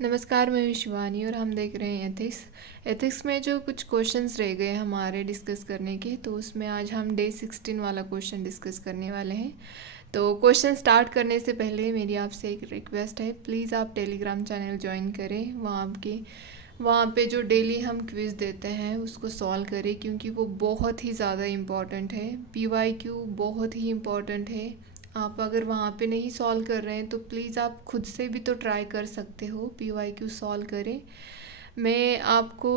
नमस्कार, मैं हूँ शिवानी और हम देख रहे हैं एथिक्स। एथिक्स में जो कुछ क्वेश्चंस रह गए हमारे डिस्कस करने के, तो उसमें आज हम डे 16 वाला क्वेश्चन डिस्कस करने वाले हैं। तो क्वेश्चन स्टार्ट करने से पहले मेरी आपसे एक रिक्वेस्ट है, प्लीज़ आप टेलीग्राम चैनल ज्वाइन करें। वहाँ पे जो डेली हम क्विज़ देते हैं उसको सॉल्व करें, क्योंकि वो बहुत ही ज़्यादा इम्पॉर्टेंट है। PYQ बहुत ही इम्पॉर्टेंट है। आप अगर वहाँ पे नहीं सॉल्व कर रहे हैं तो प्लीज़ आप खुद से भी तो ट्राई कर सकते हो, PYQ सॉल्व करें। मैं आपको,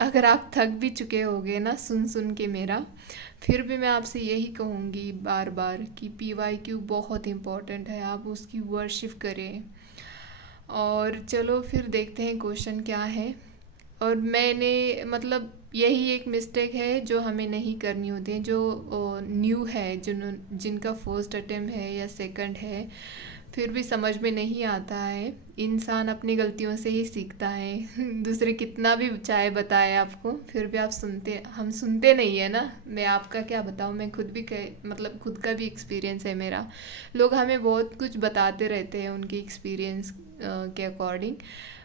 अगर आप थक भी चुके होगे ना सुन सुन के मेरा, फिर भी मैं आपसे यही कहूँगी बार बार कि PYQ बहुत इम्पॉर्टेंट है, आप उसकी वर्शिप करें। और चलो फिर देखते हैं क्वेश्चन क्या है। और मैंने मतलब यही एक मिस्टेक है जो हमें नहीं करनी होती है, जो न्यू है, जिनका फर्स्ट अटेम्प्ट है या सेकंड है, फिर भी समझ में नहीं आता है। इंसान अपनी गलतियों से ही सीखता है। दूसरे कितना भी चाहे बताए आपको, फिर भी हम सुनते नहीं है ना। मैं आपका क्या बताऊँ, मैं खुद भी मतलब खुद का भी एक्सपीरियंस है मेरा। लोग हमें बहुत कुछ बताते रहते हैं उनके एक्सपीरियंस के अकॉर्डिंग,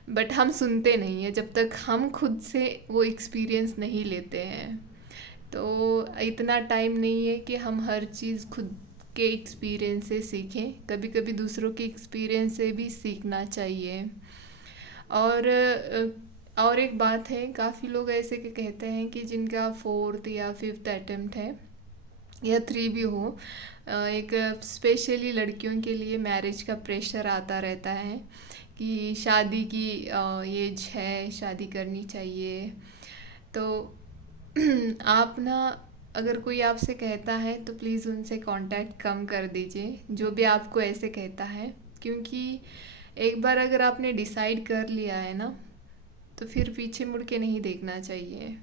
बट हम सुनते नहीं हैं जब तक हम खुद से वो एक्सपीरियंस नहीं लेते हैं। तो इतना टाइम नहीं है कि हम हर चीज़ खुद के एक्सपीरियंस से सीखें, कभी कभी दूसरों के एक्सपीरियंस से भी सीखना चाहिए। और और एक बात है, काफ़ी लोग ऐसे के कहते हैं कि जिनका फोर्थ या फिफ्थ अटेम्प्ट है या थ्री भी हो, एक स्पेशली लड़कियों के लिए मैरिज का प्रेशर आता रहता है कि शादी की एज है, शादी करनी चाहिए। तो आप ना, अगर कोई आपसे कहता है तो प्लीज़ उनसे कांटेक्ट कम कर दीजिए, जो भी आपको ऐसे कहता है। क्योंकि एक बार अगर आपने डिसाइड कर लिया है ना, तो फिर पीछे मुड़ के नहीं देखना चाहिए।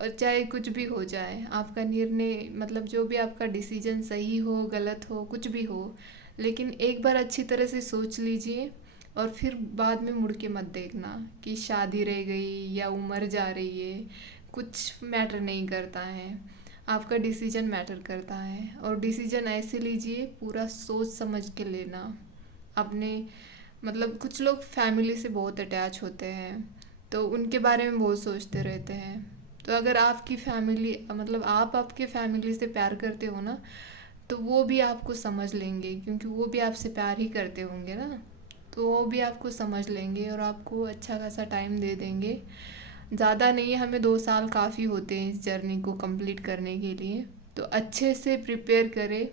और चाहे कुछ भी हो जाए, आपका निर्णय मतलब जो भी आपका डिसीजन सही हो गलत हो कुछ भी हो, लेकिन एक बार अच्छी तरह से सोच लीजिए। और फिर बाद में मुड़ के मत देखना कि शादी रह गई या उम्र जा रही है, कुछ मैटर नहीं करता है। आपका डिसीजन मैटर करता है, और डिसीजन ऐसे लीजिए पूरा सोच समझ के लेना। अपने मतलब कुछ लोग फैमिली से बहुत अटैच होते हैं, तो उनके बारे में बहुत सोचते रहते हैं। तो अगर आपकी फैमिली मतलब आप आपके फैमिली से प्यार करते हो ना, तो वो भी आपको समझ लेंगे, क्योंकि वो भी आपसे प्यार ही करते होंगे ना। तो वो भी आपको समझ लेंगे और आपको अच्छा खासा टाइम दे देंगे। ज़्यादा नहीं, हमें 2 साल काफ़ी होते हैं इस जर्नी को कंप्लीट करने के लिए। तो अच्छे से प्रिपेयर करें,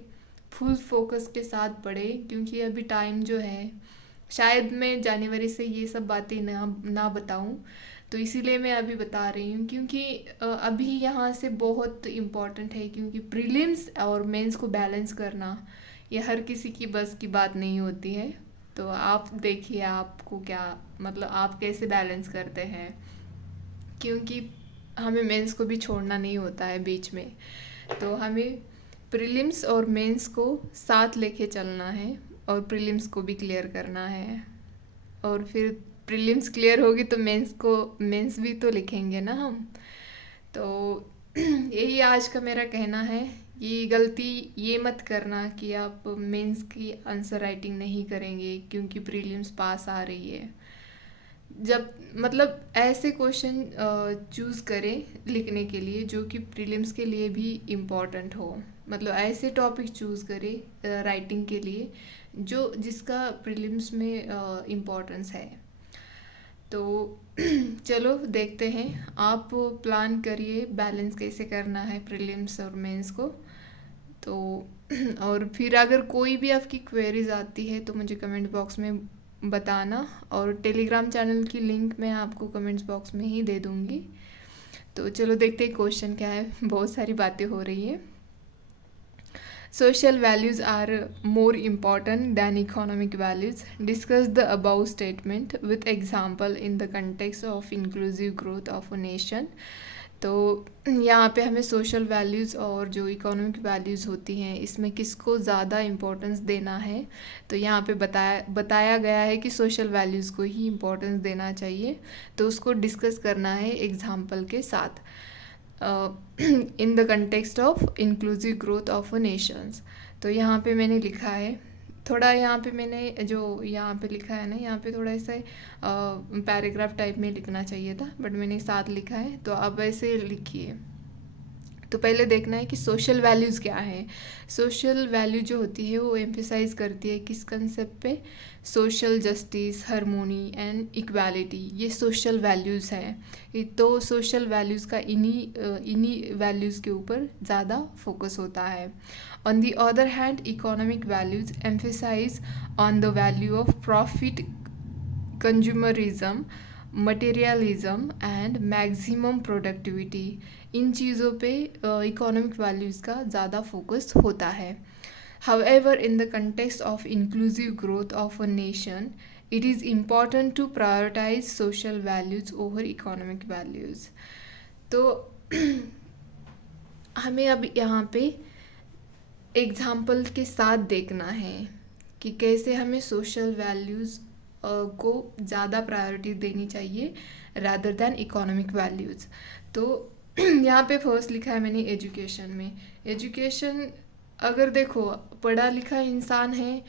फुल फोकस के साथ पढ़े, क्योंकि अभी टाइम जो है, शायद मैं जनवरी से ये सब बातें ना बताऊं, तो इसीलिए मैं अभी बता रही हूँ। क्योंकि अभी यहाँ से बहुत इम्पोर्टेंट है, क्योंकि प्रीलिम्स और मेंस को बैलेंस करना ये हर किसी की बस की बात नहीं होती है। तो आप देखिए आपको क्या, मतलब आप कैसे बैलेंस करते हैं, क्योंकि हमें मेंस को भी छोड़ना नहीं होता है बीच में। तो हमें प्रीलिम्स और मेंस को साथ लेके चलना है, और प्रीलिम्स को भी क्लियर करना है। और फिर प्रीलिम्स क्लियर होगी तो मेंस भी तो लिखेंगे ना हम। तो यही आज का मेरा कहना है। ये गलती ये मत करना कि आप मेंस की आंसर राइटिंग नहीं करेंगे क्योंकि प्रीलिम्स पास आ रही है। जब मतलब ऐसे क्वेश्चन चूज़ करें लिखने के लिए जो कि प्रीलिम्स के लिए भी इम्पॉर्टेंट हो। मतलब ऐसे टॉपिक चूज़ करें राइटिंग के लिए जो जिसका प्रीलिम्स में इम्पोर्टेंस है। तो चलो देखते हैं, आप प्लान करिए बैलेंस कैसे करना है प्रीलिम्स और मेंस को। तो और फिर अगर कोई भी आपकी क्वेरीज आती है तो मुझे कमेंट बॉक्स में बताना, और टेलीग्राम चैनल की लिंक मैं आपको कमेंट्स बॉक्स में ही दे दूँगी। तो चलो देखते हैं क्वेश्चन क्या है, बहुत सारी बातें हो रही है। Social values are more important than economic values. Discuss the above statement with example in the context of inclusive growth of a nation. तो यहाँ पे हमें सोशल वैल्यूज़ और जो इकोनॉमिक वैल्यूज़ होती हैं इसमें किसको ज़्यादा इम्पोर्टेंस देना है। तो यहाँ पे बताया गया है कि सोशल वैल्यूज़ को ही इम्पोर्टेंस देना चाहिए। तो उसको डिस्कस करना है एग्जाम्पल के साथ, in the context of inclusive growth of a Nations. तो यहाँ पे मैंने लिखा है, थोड़ा यहाँ पे मैंने जो यहाँ पे लिखा है ना, यहाँ पे थोड़ा ऐसा पैराग्राफ टाइप में लिखना चाहिए था, बट मैंने साथ लिखा है, तो अब ऐसे लिखिए। तो पहले देखना है कि सोशल वैल्यूज़ क्या है। सोशल वैल्यू जो होती है वो एम्फेसाइज करती है किस कंसेप्ट पे, social justice, harmony and equality, ये सोशल वैल्यूज़ हैं। तो सोशल वैल्यूज़ का इन्हीं वैल्यूज़ के ऊपर ज़्यादा फोकस होता है। On the other hand economic values emphasize on the value of profit, consumerism, materialism and maximum productivity, इन चीज़ों पे इकोनॉमिक वैल्यूज़ का ज़्यादा फोकस होता है। However, in the context of inclusive growth of a nation, it is important to prioritize social values over economic values. तो हमें अब यहाँ पे एग्जाम्पल के साथ देखना है कि कैसे हमें सोशल वैल्यूज़ को ज़्यादा प्रायोरिटी देनी चाहिए रादर दैन इकोनॉमिक वैल्यूज़। तो यहाँ पे फर्स्ट लिखा है मैंने एजुकेशन में। एजुकेशन अगर देखो पढ़ा लिखा इंसान है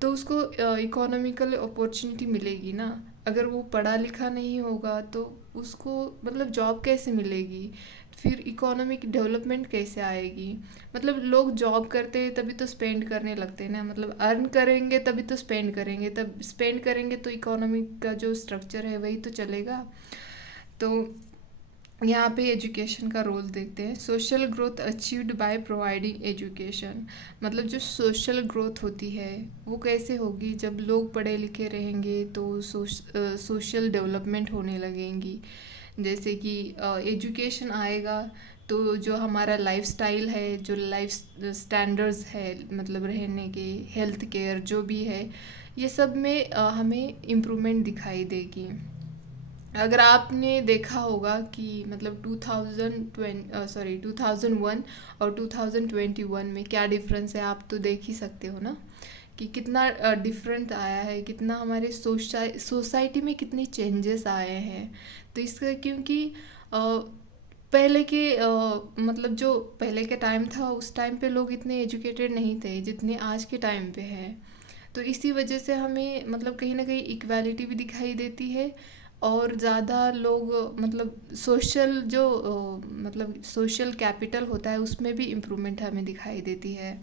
तो उसको इकोनॉमिकल अपॉर्चुनिटी मिलेगी ना। अगर वो पढ़ा लिखा नहीं होगा तो उसको मतलब जॉब कैसे मिलेगी, फिर इकोनॉमिक डेवलपमेंट कैसे आएगी। मतलब लोग जॉब करते हैं तभी तो स्पेंड करने लगते हैं ना, मतलब अर्न करेंगे तभी तो स्पेंड करेंगे, तब स्पेंड करेंगे तो इकोनॉमिक का जो स्ट्रक्चर है वही तो चलेगा। तो यहाँ पे एजुकेशन का रोल देखते हैं। Social growth achieved by providing education, मतलब जो सोशल ग्रोथ होती है वो कैसे होगी, जब लोग पढ़े लिखे रहेंगे तो सोशल डेवलपमेंट होने लगेंगी। जैसे कि एजुकेशन आएगा तो जो हमारा लाइफस्टाइल है, जो लाइफ स्टैंडर्ड्स है, मतलब रहने के, हेल्थ केयर जो भी है, ये सब में हमें इम्प्रूवमेंट दिखाई देगी। अगर आपने देखा होगा कि मतलब 2001 और 2021 में क्या डिफरेंस है, आप तो देख ही सकते हो ना कि कितना डिफरेंट आया है, कितना हमारे सोसाइटी में कितनी चेंजेस आए हैं। तो इसका क्योंकि पहले के मतलब जो पहले के टाइम था उस टाइम पे लोग इतने एजुकेटेड नहीं थे जितने आज के टाइम पे हैं। तो इसी वजह से हमें मतलब कहीं ना कहीं इक्वालिटी भी दिखाई देती है और ज़्यादा लोग मतलब सोशल जो मतलब सोशल कैपिटल होता है उसमें भी इम्प्रूवमेंट हमें दिखाई देती है।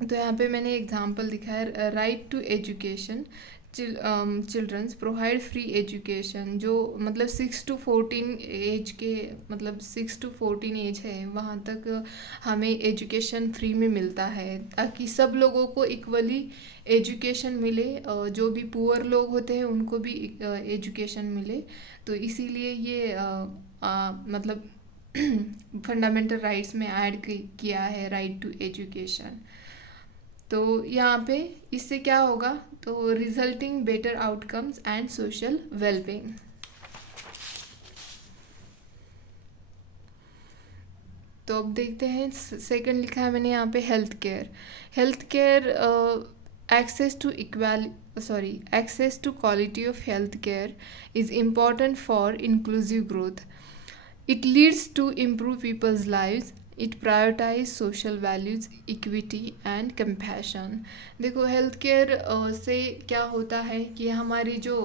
तो यहाँ पे मैंने एग्जांपल दिखा है, right to education, children's provide free education, जो मतलब 6 to 14 एज के, मतलब 6 to 14 एज है वहाँ तक हमें एजुकेशन फ्री में मिलता है ताकि सब लोगों को इक्वली एजुकेशन मिले, जो भी पुअर लोग होते हैं उनको भी एजुकेशन मिले। तो इसीलिए ये मतलब फंडामेंटल राइट्स में ऐड किया है राइट टू एजुकेशन। तो यहाँ पे इससे क्या होगा, तो resulting better outcomes and social wellbeing. तो अब देखते हैं सेकंड लिखा है मैंने यहाँ पे health care. Health care access to quality of health care is important for inclusive growth. It leads to improve people's lives. It prioritize social values, equity and compassion. देखो हेल्थ केयर से क्या होता है कि हमारी जो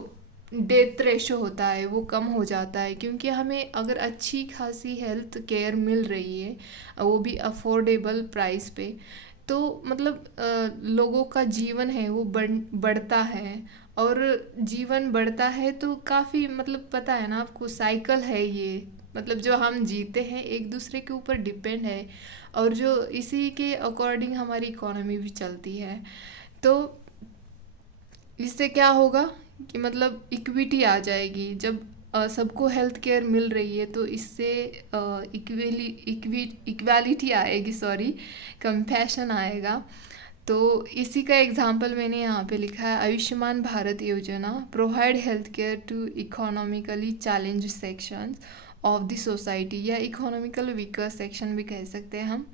डेथ रेशो होता है वो कम हो जाता है, क्योंकि हमें अगर अच्छी खासी हेल्थ केयर मिल रही है वो भी अफोर्डेबल प्राइस पे, तो मतलब लोगों का जीवन है वो बढ़ता है। और जीवन बढ़ता है तो काफ़ी मतलब पता है ना आपको, साइकिल है ये, मतलब जो हम जीते हैं एक दूसरे के ऊपर डिपेंड है और जो इसी के अकॉर्डिंग हमारी इकोनॉमी भी चलती है। तो इससे क्या होगा कि मतलब इक्विटी आ जाएगी, जब सबको हेल्थ केयर मिल रही है तो इससे इक्वालिटी आएगी, कंपैशन आएगा। तो इसी का एग्जांपल मैंने यहाँ पे लिखा है, आयुष्मान भारत योजना provide health care to economically challenge sections of the society, या इकोनॉमिकल वीकर सेक्शन भी कह सकते हैं हम,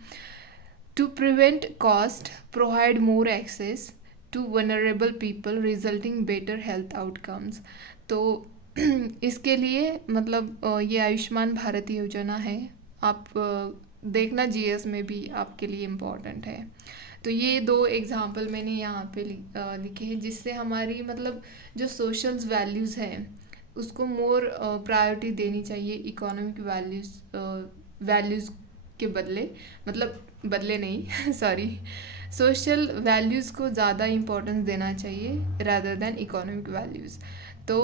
to prevent cost, provide more access to vulnerable people resulting better health outcomes. तो इसके लिए मतलब ये आयुष्मान भारत योजना है, आप देखना जीएस में भी आपके लिए इम्पॉर्टेंट है। तो ये 2 एग्ज़ाम्पल मैंने यहाँ पे लिखे हैं, जिससे हमारी मतलब जो सोशल वैल्यूज़ हैं उसको मोर प्रायोरिटी देनी चाहिए इकोनॉमिक वैल्यूज़ के बदले, मतलब बदले नहीं सॉरी, सोशल वैल्यूज़ को ज़्यादा इम्पोर्टेंस देना चाहिए रादर देन इकोनॉमिक वैल्यूज़। तो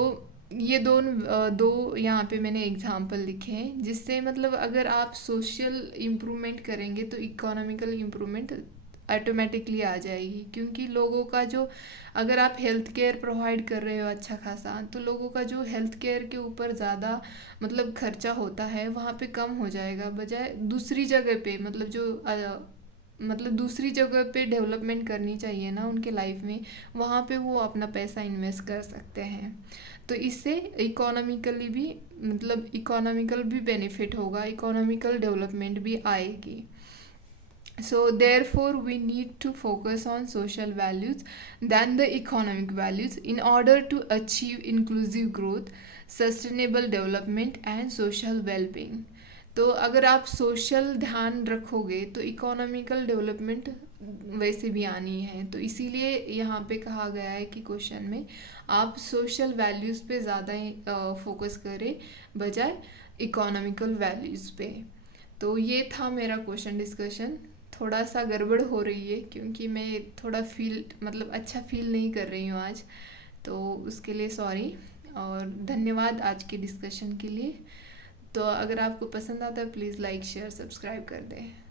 ये दो यहाँ पे मैंने एग्जांपल लिखे हैं, जिससे मतलब अगर आप सोशल इम्प्रूवमेंट करेंगे तो इकोनॉमिकल इम्प्रूवमेंट ऑटोमेटिकली आ जाएगी, क्योंकि लोगों का जो, अगर आप हेल्थ केयर प्रोवाइड कर रहे हो अच्छा खासा, तो लोगों का जो हेल्थ केयर के ऊपर ज़्यादा मतलब खर्चा होता है वहाँ पे कम हो जाएगा, बजाय दूसरी जगह पे मतलब जो मतलब दूसरी जगह पे डेवलपमेंट करनी चाहिए ना उनके लाइफ में, वहाँ पे वो अपना पैसा इन्वेस्ट कर सकते हैं। तो इससे इकोनॉमिकली भी मतलब इकोनॉमिकल भी बेनिफिट होगा, इकोनॉमिकल डेवलपमेंट भी आएगी। So therefore we need to focus on social values than the economic values in order to achieve inclusive growth, sustainable development and social well-being. तो अगर आप सोशल ध्यान रखोगे तो इकोनॉमिकल डेवलपमेंट वैसे भी आनी है। तो इसीलिए यहाँ पे कहा गया है कि क्वेश्चन में आप सोशल वैल्यूज़ पे ज़्यादा फोकस करें बजाय इकोनॉमिकल वैल्यूज़ पे। तो ये था मेरा क्वेश्चन डिस्कशन। थोड़ा सा गड़बड़ हो रही है क्योंकि मैं थोड़ा मतलब अच्छा फील नहीं कर रही हूँ आज, तो उसके लिए सॉरी और धन्यवाद आज के डिस्कशन के लिए। तो अगर आपको पसंद आता है प्लीज़ लाइक शेयर सब्सक्राइब कर दें।